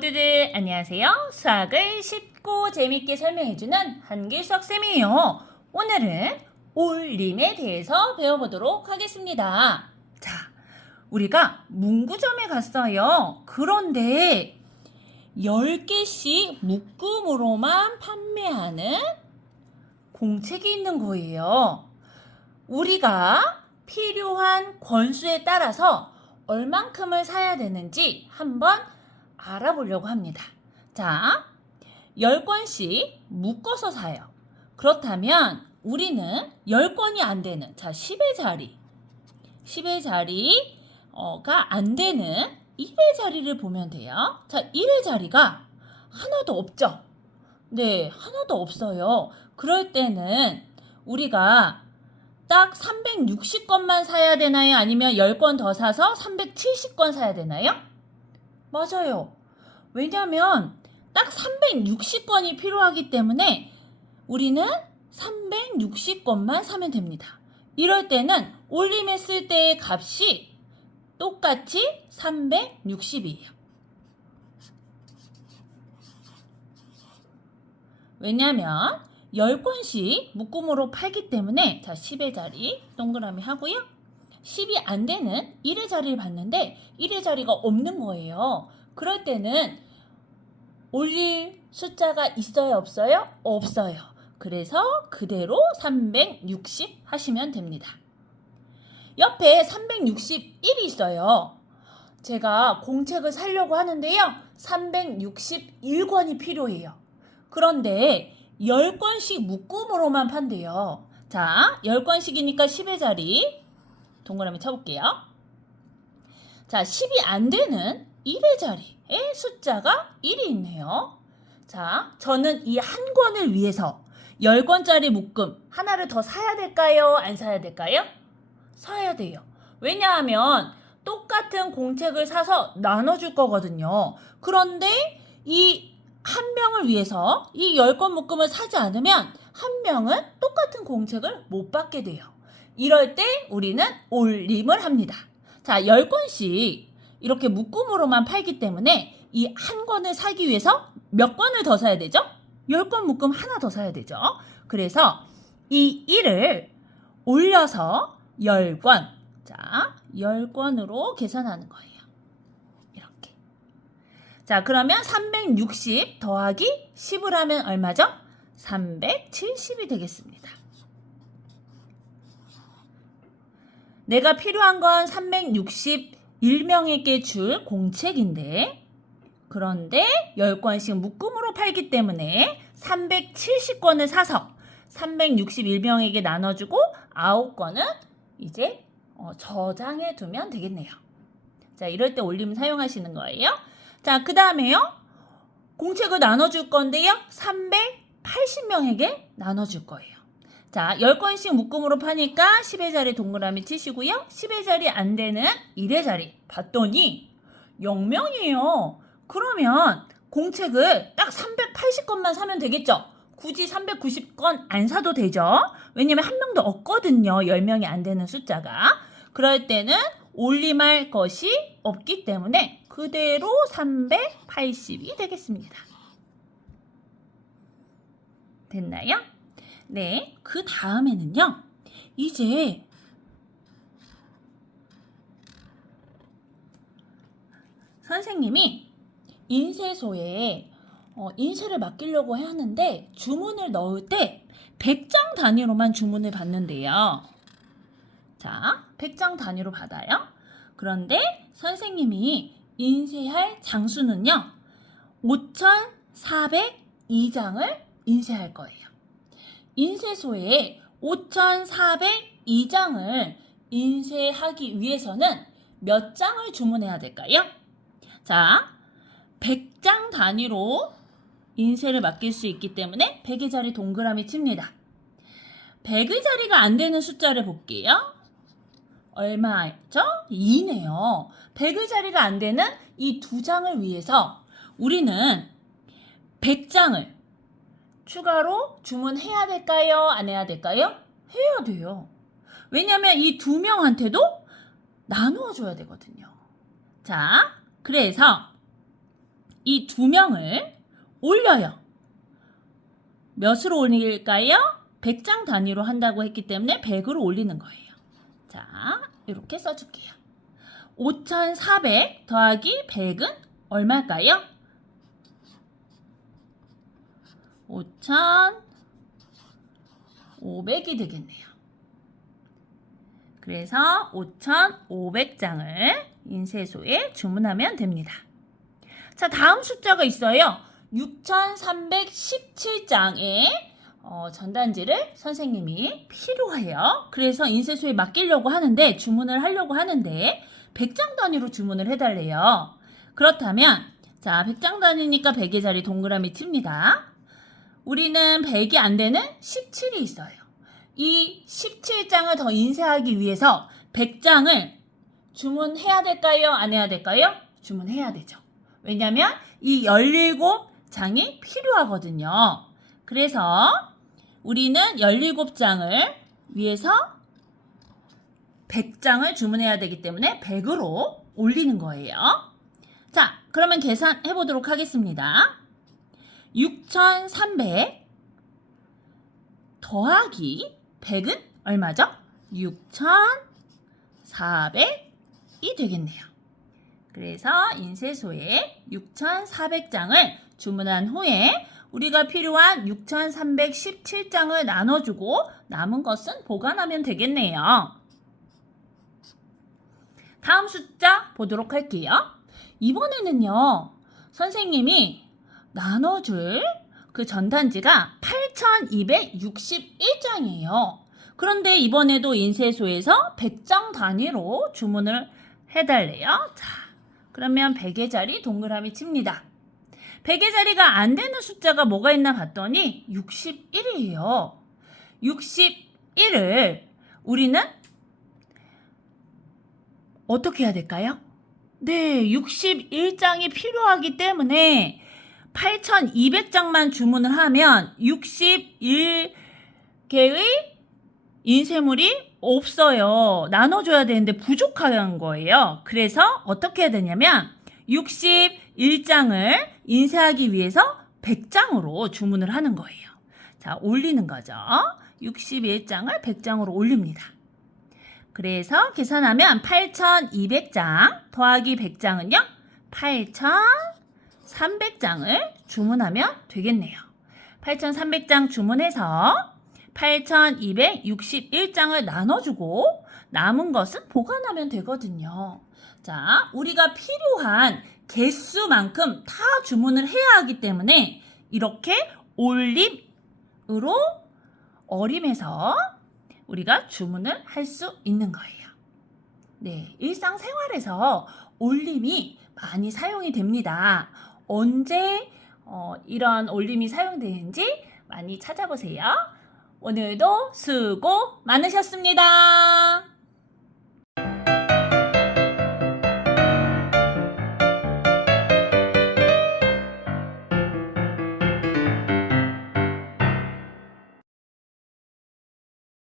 모두들 안녕하세요. 수학을 쉽고 재밌게 설명해주는 한길수학쌤이에요. 오늘은 올림에 대해서 배워보도록 하겠습니다. 자, 우리가 문구점에 갔어요. 그런데 10개씩 묶음으로만 판매하는 공책이 있는 거예요. 우리가 필요한 권수에 따라서 얼만큼을 사야 되는지 한번 알아보려고 합니다. 자, 10권씩 묶어서 사요. 그렇다면 우리는 10권이 안 되는, 자, 10의 자리가 안 되는 1의 자리를 보면 돼요. 자, 1의 자리가 하나도 없죠? 네, 하나도 없어요. 그럴 때는 우리가 딱 360권만 사야 되나요? 아니면 10권 더 사서 370권 사야 되나요? 맞아요. 왜냐하면 딱 360권이 필요하기 때문에 우리는 360권만 사면 됩니다. 이럴 때는 올림했을 때의 값이 똑같이 360이에요. 왜냐하면 10권씩 묶음으로 팔기 때문에 자 10의 자리 동그라미 하고요. 10이 안 되는 1의 자리를 봤는데 1의 자리가 없는 거예요. 그럴 때는 올릴 숫자가 있어요? 없어요? 없어요. 그래서 그대로 360 하시면 됩니다. 옆에 361이 있어요. 제가 공책을 사려고 하는데요. 361권이 필요해요. 그런데 10권씩 묶음으로만 판대요. 자, 10권씩이니까 10의 자리 동그라미 쳐볼게요. 자, 10이 안 되는 1의 자리에 숫자가 1이 있네요. 자, 저는 이 한 권을 위해서 10권짜리 묶음 하나를 더 사야 될까요? 안 사야 될까요? 사야 돼요. 왜냐하면 똑같은 공책을 사서 나눠줄 거거든요. 그런데 이 한 명을 위해서 이 10권 묶음을 사지 않으면 한 명은 똑같은 공책을 못 받게 돼요. 이럴 때 우리는 올림을 합니다. 자, 10권씩 이렇게 묶음으로만 팔기 때문에 이 한 권을 사기 위해서 몇 권을 더 사야 되죠? 10권 묶음 하나 더 사야 되죠. 그래서 이 1을 올려서 10권, 자, 10권으로 계산하는 거예요. 이렇게. 자, 그러면 360 더하기 10을 하면 얼마죠? 370이 되겠습니다. 내가 필요한 건 361명에게 줄 공책인데 그런데 10권씩 묶음으로 팔기 때문에 370권을 사서 361명에게 나눠주고 9권은 이제 저장해 두면 되겠네요. 자, 이럴 때 올림 사용하시는 거예요. 자, 그 다음에요. 공책을 나눠줄 건데요. 380명에게 나눠줄 거예요. 자, 10권씩 묶음으로 파니까 10의 자리 동그라미 치시고요. 10의 자리 안 되는 1의 자리 봤더니 0명이에요. 그러면 공책을 딱 380권만 사면 되겠죠? 굳이 390권 안 사도 되죠? 왜냐면 한 명도 없거든요. 10명이 안 되는 숫자가. 그럴 때는 올림할 것이 없기 때문에 그대로 380이 되겠습니다. 됐나요? 네, 그 다음에는요. 이제 선생님이 인쇄소에 인쇄를 맡기려고 하는데 주문을 넣을 때 100장 단위로만 주문을 받는데요. 자, 100장 단위로 받아요. 그런데 선생님이 인쇄할 장수는요. 5,402장을 인쇄할 거예요. 인쇄소에 5,402장을 인쇄하기 위해서는 몇 장을 주문해야 될까요? 자, 100장 단위로 인쇄를 맡길 수 있기 때문에 100의 자리 동그라미 칩니다. 100의 자리가 안 되는 숫자를 볼게요. 얼마죠? 2네요. 100의 자리가 안 되는 이 두 장을 위해서 우리는 100장을 추가로 주문해야 될까요? 안 해야 될까요? 해야 돼요. 왜냐하면 이 두 명한테도 나누어 줘야 되거든요. 자, 그래서 이 2명을 올려요. 몇으로 올릴까요? 100장 단위로 한다고 했기 때문에 100으로 올리는 거예요. 자, 이렇게 써줄게요. 5,400 더하기 100은 얼마일까요? 5,500이 되겠네요. 그래서 5,500장을 인쇄소에 주문하면 됩니다. 자, 다음 숫자가 있어요. 6,317장의 전단지를 선생님이 필요해요. 그래서 인쇄소에 맡기려고 하는데, 주문을 하려고 하는데 100장 단위로 주문을 해달래요. 그렇다면 자, 100장 단위니까 100의 자리 동그라미 칩니다. 우리는 100이 안 되는 17이 있어요. 이 17장을 더 인쇄하기 위해서 100장을 주문해야 될까요? 안 해야 될까요? 주문해야 되죠. 왜냐면 이 17장이 필요하거든요. 그래서 우리는 17장을 위해서 100장을 주문해야 되기 때문에 100으로 올리는 거예요. 자, 그러면 계산해 보도록 하겠습니다. 6,300 더하기 100은 얼마죠? 6,400이 되겠네요. 그래서 인쇄소에 6,400장을 주문한 후에 우리가 필요한 6,317장을 나눠주고 남은 것은 보관하면 되겠네요. 다음 숫자 보도록 할게요. 이번에는요, 선생님이 나눠줄 그 전단지가 8,261장이에요. 그런데 이번에도 인쇄소에서 100장 단위로 주문을 해달래요. 자, 그러면 100의 자리 동그라미 칩니다. 100의 자리가 안 되는 숫자가 뭐가 있나 봤더니 61이에요. 61을 우리는 어떻게 해야 될까요? 네, 61장이 필요하기 때문에 8,200장만 주문을 하면 61개의 인쇄물이 없어요. 나눠줘야 되는데 부족한 거예요. 그래서 어떻게 해야 되냐면 61장을 인쇄하기 위해서 100장으로 주문을 하는 거예요. 자, 올리는 거죠. 61장을 100장으로 올립니다. 그래서 계산하면 8,200장 더하기 100장은요. 8,300장을 주문하면 되겠네요. 8,300장 주문해서 8,261장을 나눠주고 남은 것은 보관하면 되거든요. 자, 우리가 필요한 개수만큼 다 주문을 해야 하기 때문에 이렇게 올림으로 어림해서 우리가 주문을 할 수 있는 거예요. 네, 일상생활에서 올림이 많이 사용이 됩니다. 언제 이런 올림이 사용되는지 많이 찾아보세요. 오늘도 수고 많으셨습니다.